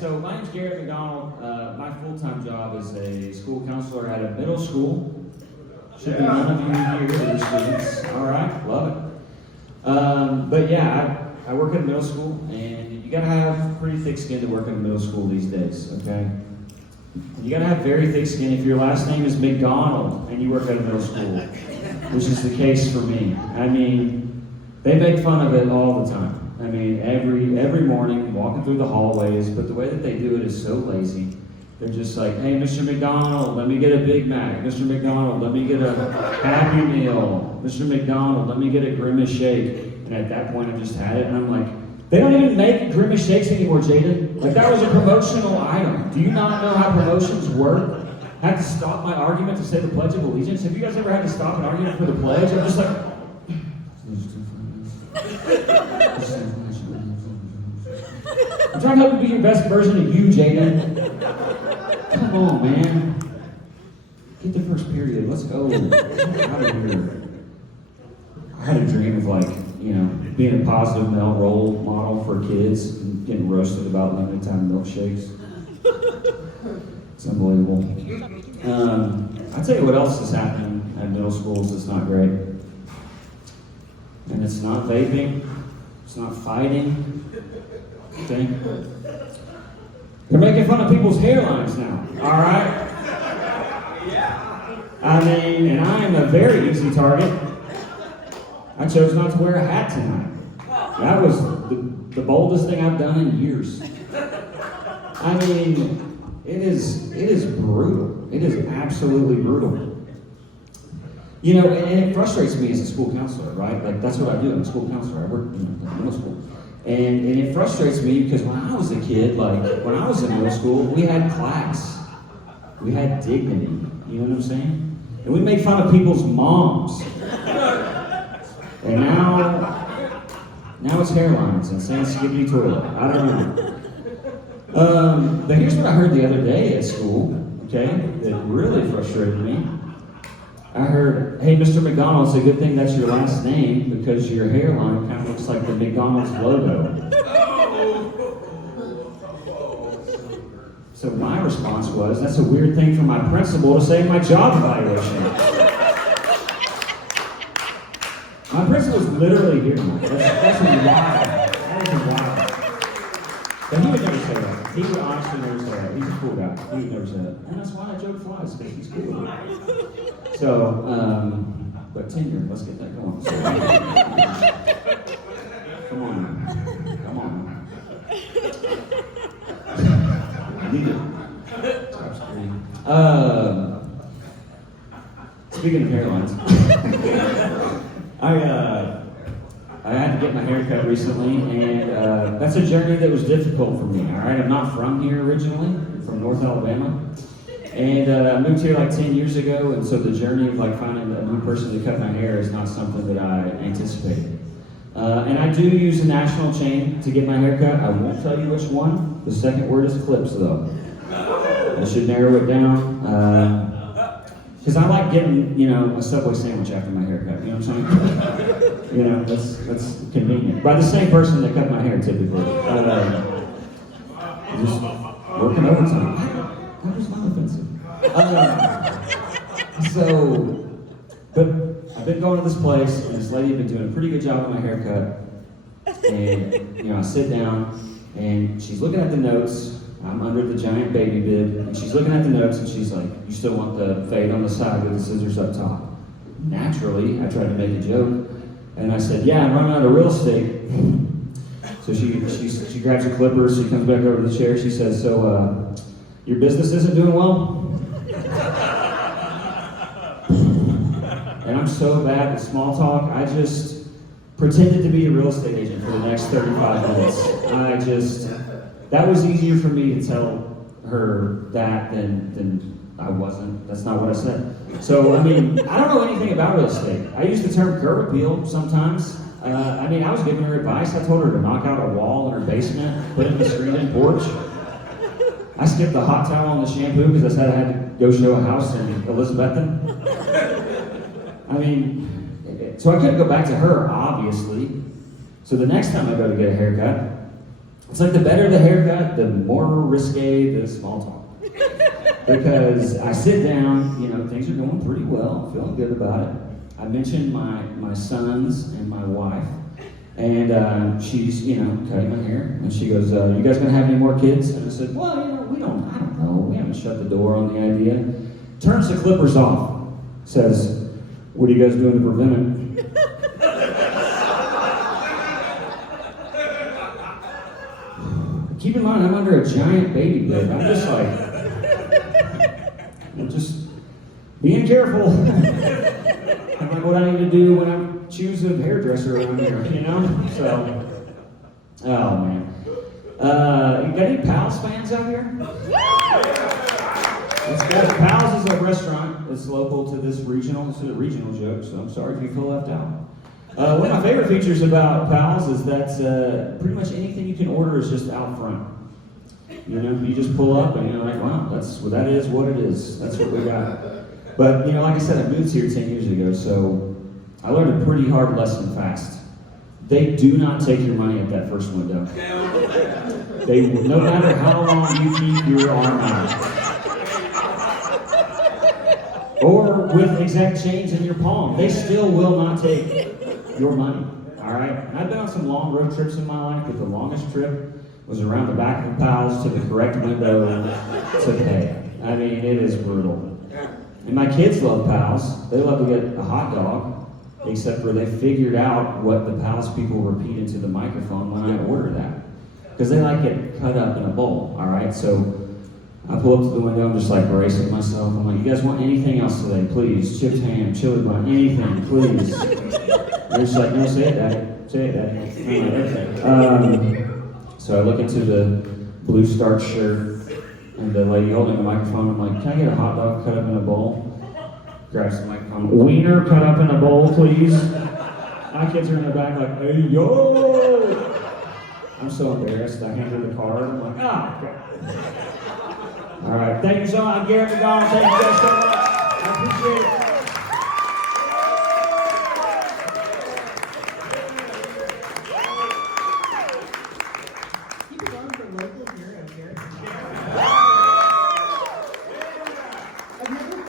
So my name's Garrett McDonald. My full-time job is a school counselor at a middle school. Should be none of you here that are students. All right, love it. But yeah, I work at a middle school, and you gotta have pretty thick skin to work in a middle school these days, okay? You gotta have very thick skin if your last name is McDonald and you work at a middle school, which is the case for me. I mean, they make fun of it all the time. I mean, every morning, walking through the hallways, but the way that they do it is so lazy. They're just like, hey, Mr. McDonald, let me get a Big Mac. Mr. McDonald, let me get a Happy Meal. Mr. McDonald, let me get a Grimace Shake. And at that point, I just had it, and I'm like, they don't even make Grimace Shakes anymore, Jaden. Like, that was a promotional item. Do you not know how promotions work? I had to stop my argument to say the Pledge of Allegiance. Have you guys ever had to stop an argument for the pledge? I'm just like, I'm trying to help you be your best version of you, Jaden. Come on, man. Get the first period. Let's go. Out of here. I had a dream of, like, you know, being a positive male role model for kids and getting roasted about limited time milkshakes. It's unbelievable. I'll tell you what else is happening at middle schools that's not great. And it's not vaping. It's not fighting. Okay? They're making fun of people's hairlines now, all right? I mean, and I am a very easy target. I chose not to wear a hat tonight. That was the boldest thing I've done in years. I mean, it is brutal. It is absolutely brutal. You know, and it frustrates me as a school counselor, right? Like, that's what I do. I'm a school counselor. I work in middle school. And it frustrates me because when I was a kid, like, when I was in middle school, we had class. We had dignity. You know what I'm saying? And we made fun of people's moms. And now it's hairlines and saying skippity toilet. I don't know. But here's what I heard the other day at school, okay, that really frustrated me. I heard, hey, Mr. McDonald, it's a good thing that's your last name because your hairline kind of looks like the McDonald's logo. So my response was, that's a weird thing for my principal to say in my job evaluation. My principal's literally here. That's wild. That is wild. But he would never say that. He would honestly never say that. He's a cool guy. He would never say that. And that's why I joke flies, because he's cool. So, but tenure, let's get that going. So, come on. Come on. Need it. Top screen. Speaking of hairlines. I had to get my hair cut recently, and that's a journey that was difficult for me, all right? I'm not from here originally, I'm from North Alabama, and I moved here like 10 years ago, and so the journey of like finding a new person to cut my hair is not something that I anticipated. And I do use a national chain to get my hair cut. I won't tell you which one. The second word is clips, though. I should narrow it down. Because I like getting, you know, a Subway sandwich after my haircut. You know what I'm saying? You know, that's convenient. By the same person that cut my hair, typically. Just working overtime. How is that offensive? But I've been going to this place, and this lady has been doing a pretty good job with my haircut. And, you know, I sit down, and she's looking at the notes. I'm under the giant baby bib, and she's looking at the notes, and she's like, you still want the fade on the side with the scissors up top? Naturally, I tried to make a joke, and I said, yeah, I'm running out of real estate. So she grabs her clippers, she comes back over to the chair, she says, so, your business isn't doing well? And I'm so bad at small talk, I just pretended to be a real estate agent for the next 35 minutes. That was easier for me to tell her that than I wasn't. That's not what I said. So, I mean, I don't know anything about real estate. I use the term curb appeal sometimes. I mean, I was giving her advice. I told her to knock out a wall in her basement, put in the screen-in porch. I skipped the hot towel and the shampoo because I said I had to go show a house in Elizabethton. I mean, so I couldn't go back to her, obviously. So the next time I go to get a haircut, It's like the better the haircut, the more risque the small talk. Because I sit down, you know, things are going pretty well, feeling good about it. I mentioned my sons and my wife, and she's, you know, cutting my hair, and she goes, "You guys gonna have any more kids?" And I said, "Well, you know, I don't know. We haven't shut the door on the idea." Turns the clippers off, says, "What are you guys doing to prevent it?" Keep in mind, I'm under a giant baby bed. I'm just being careful. I'm like what I need to do when I choose a hairdresser around here, you know? So, oh man. You got any Pals fans out here? Pals is a restaurant that's local to this regional. This is a regional joke, so I'm sorry if you feel left out. One of my favorite features about Pals is that pretty much anything you can order is just out front. You know, you just pull up and you're like, wow, that is what it is. That's what we got. But, you know, like I said, I moved here 10 years ago, so I learned a pretty hard lesson fast. They do not take your money at that first window. No matter how long you keep your arm out. Or with exact change in your palm, they still will not take your money, all right? And I've been on some long road trips in my life, but the longest trip was around the back of the Pals to the correct window to pay. I mean, it is brutal. And my kids love Pals. They love to get a hot dog, except for they figured out what the Pals people repeat into the microphone when I order that. Because they like it cut up in a bowl, all right? So I pull up to the window, I'm just like bracing myself. I'm like, you guys want anything else today, please? Chipped ham, chili bun, anything, please. They're just like, no, say it, Daddy. Say it, Daddy. Okay. So I look into the blue starch shirt and the lady holding the mmicrophone. I'm like, can I get a hot dog cut up in a bowl? Grabs the microphone. Wiener cut up in a bowl, please. My kids are in the back like, hey, yo! I'm so embarrassed. I hand her the card. I'm like, okay. All right. Thank you so much. I'm Garrett McDonald. Thank you guys so much. I appreciate it.